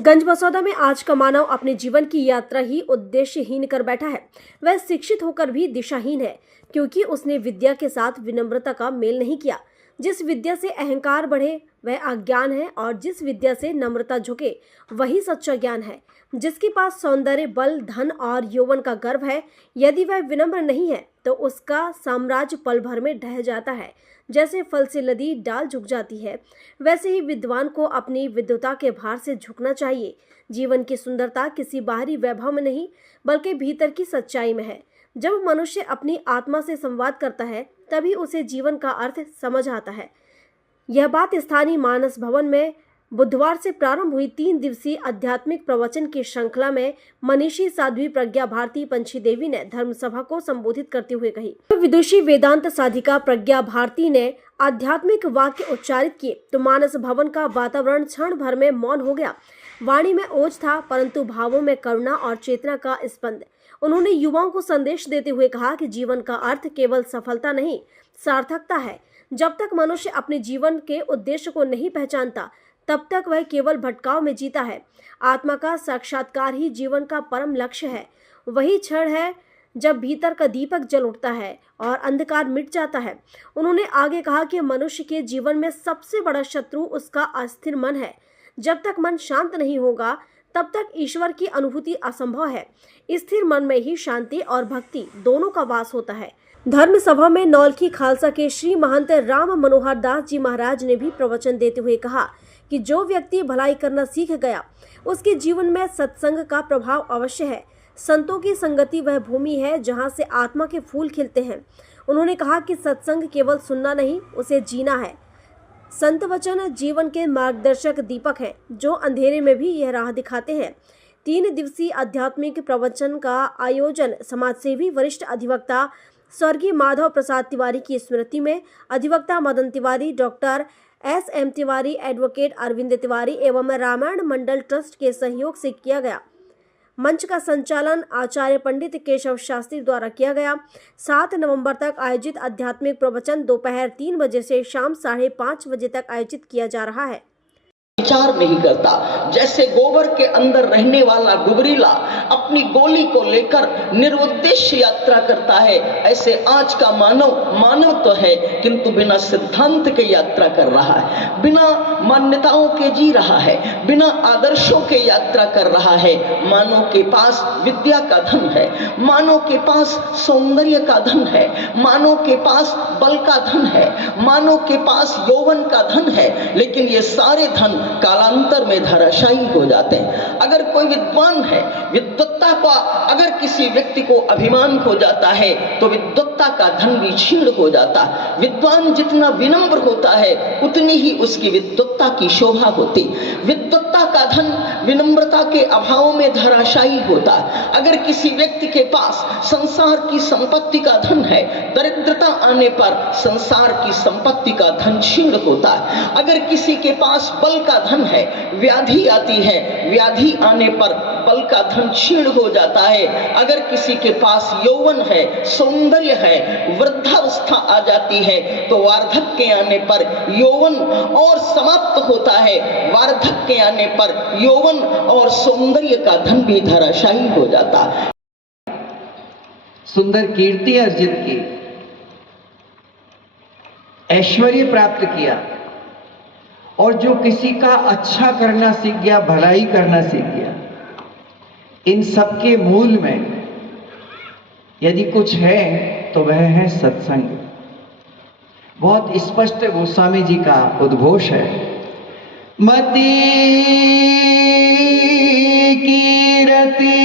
गंजबसौदा में आज का मानव अपने जीवन की यात्रा ही उद्देश्यहीन कर बैठा है। वह शिक्षित होकर भी दिशाहीन है, क्योंकि उसने विद्या के साथ विनम्रता का मेल नहीं किया। जिस विद्या से अहंकार बढ़े वह अज्ञान है, और जिस विद्या से नम्रता झुके वही सच्चा ज्ञान है। जिसके पास सौंदर्य, बल, धन और यौवन का गर्व है, यदि वह विनम्र नहीं है तो उसका साम्राज्य पल भर में ढह जाता है। जैसे फल से लदी डाल झुक जाती है, वैसे ही विद्वान को अपनी विद्वता के भार से झुकना चाहिए। जीवन की सुंदरता किसी बाहरी वैभव में नहीं, बल्कि भीतर की सच्चाई में है। जब मनुष्य अपनी आत्मा से संवाद करता है, तभी उसे जीवन का अर्थ समझ आता है। यह बात स्थानीय मानस भवन में बुधवार से प्रारंभ हुई 3 दिवसीय आध्यात्मिक प्रवचन की श्रृंखला में मनीषी साध्वी प्रज्ञा भारती पंछी देवी ने धर्म सभा को संबोधित करते हुए कही। विदुषी वेदांत साधिका प्रज्ञा भारती ने आध्यात्मिक वाक्य उच्चारित किए तो मानस भवन का वातावरण क्षण भर में मौन हो गया। वाणी में ओज था, परंतु भावों में करुणा और चेतना का स्पंद। उन्होंने युवाओं को संदेश देते हुए कहा कि जीवन का अर्थ केवल सफलता नहीं, सार्थकता है। जब तक मनुष्य अपने जीवन के उद्देश्य को नहीं पहचानता, तब तक वह केवल भटकाव में जीता है। आत्मा का साक्षात्कार ही जीवन का परम लक्ष्य है। वही क्षण है जब भीतर का दीपक जल उठता है और अंधकार मिट जाता है। उन्होंने आगे कहा कि मनुष्य के जीवन में सबसे बड़ा शत्रु उसका अस्थिर मन है। जब तक मन शांत नहीं होगा, तब तक ईश्वर की अनुभूति असंभव है। स्थिर मन में ही शांति और भक्ति दोनों का वास होता है। धर्म सभा में नौलखी खालसा के श्री महंत राम मनोहर दास जी महाराज ने भी प्रवचन देते हुए कहा कि जो व्यक्ति भलाई करना सीख गया, उसके जीवन में सत्संग का प्रभाव अवश्य है। संतों की संगति वह भूमि है जहां से आत्मा के फूल खिलते हैं। उन्होंने कहा कि सत्संग केवल सुनना नहीं, उसे जीना है। संत वचन जीवन के मार्गदर्शक दीपक हैं, जो अंधेरे में भी यह राह दिखाते हैं। 3 दिवसीय आध्यात्मिक प्रवचन का आयोजन समाजसेवी वरिष्ठ अधिवक्ता स्वर्गीय माधव प्रसाद तिवारी की स्मृति में अधिवक्ता Madan Tiwari, doctor S.M. Tiwari, advocate Arvind Tiwari एवं रामायण मंडल ट्रस्ट के सहयोग से किया गया। मंच का संचालन आचार्य पंडित केशव शास्त्री द्वारा किया गया। 7 नवंबर तक आयोजित आध्यात्मिक प्रवचन दोपहर 3 बजे से शाम 5:30 बजे तक आयोजित किया जा रहा है। विचार नहीं करता। जैसे गोबर के अंदर रहने वाला गुबरीला अपनी गोली को लेकर निरुद्देश्य यात्रा करता है, ऐसे आज का मानव तो है, किंतु बिना सिद्धांत के यात्रा कर रहा है, बिना मान्यताओं के जी रहा है, बिना आदर्शों के यात्रा कर रहा है। मानव के पास विद्या का धन है, मानव के पास सौंदर्य का धन है, मानव के पास बल का धन है, मानव के पास यौवन का धन है, लेकिन ये सारे धन कालांतर में धराशायी हो जाते हैं। अगर कोई विद्वान है, विद्वत्ता का अगर किसी व्यक्ति को अभिमान हो जाता है, तो विद्वत्ता का धन भी क्षीण हो जाता। विद्वान जितना विनम्र होता है, उतनी ही उसकी विद्वत्ता की शोभा होती। विद्वत्ता का धन विनम्रता के अभाव में धराशायी होता। अगर किसी व्यक्ति के पास संसार की संपत्ति का धन है, दरिद्रता आने पर संसार की संपत्ति का धन क्षीण होता है। अगर किसी के पास बल का धन है, व्याधि आती है, व्याधि आने पर बल का धन क्षीण हो जाता है। अगर किसी के पास यौवन है, सौंदर्य है, वृद्धावस्था आ जाती है, तो वार्धक्य आने पर यौवन और समाप्त होता है। वार्धक्य आने पर यौवन और सौंदर्य का धन भी धराशायी हो जाता है। सुंदर कीर्ति अर्जित की, ऐश्वर्य प्राप्त किया, और जो किसी का अच्छा करना सीख गया, भलाई करना सीख गया, इन सब के मूल में यदि कुछ है तो वह है सत्संग। बहुत स्पष्ट गोस्वामी जी का उद्घोष है, मति कीरति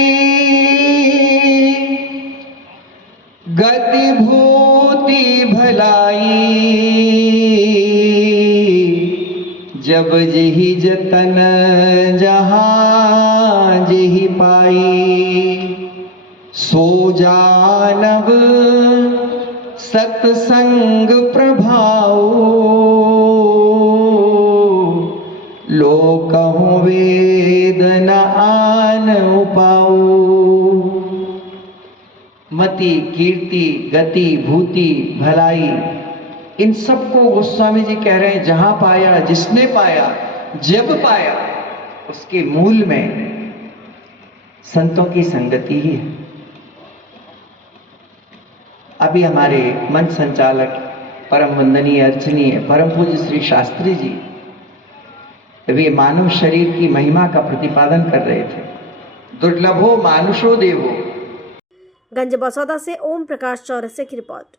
गति भूति भलाई, जब जही जतन जहां जही पाई, सो जानब सत्संग प्रभाव, लोकहु वेद न आन उपाऊ। मति, कीर्ति, गति, भूति, भलाई, इन सबको गोस्वामी जी कह रहे हैं जहां पाया, जिसने पाया, जब पाया, उसके मूल में संतों की संगति ही है। अभी हमारे मंच संचालक परम वंदनीय अर्चनीय परम पूज्य श्री शास्त्री जी वे मानव शरीर की महिमा का प्रतिपादन कर रहे थे। दुर्लभो मानुषो देवो। गंज बसौदा से ओम प्रकाश चौरसिया की रिपोर्ट।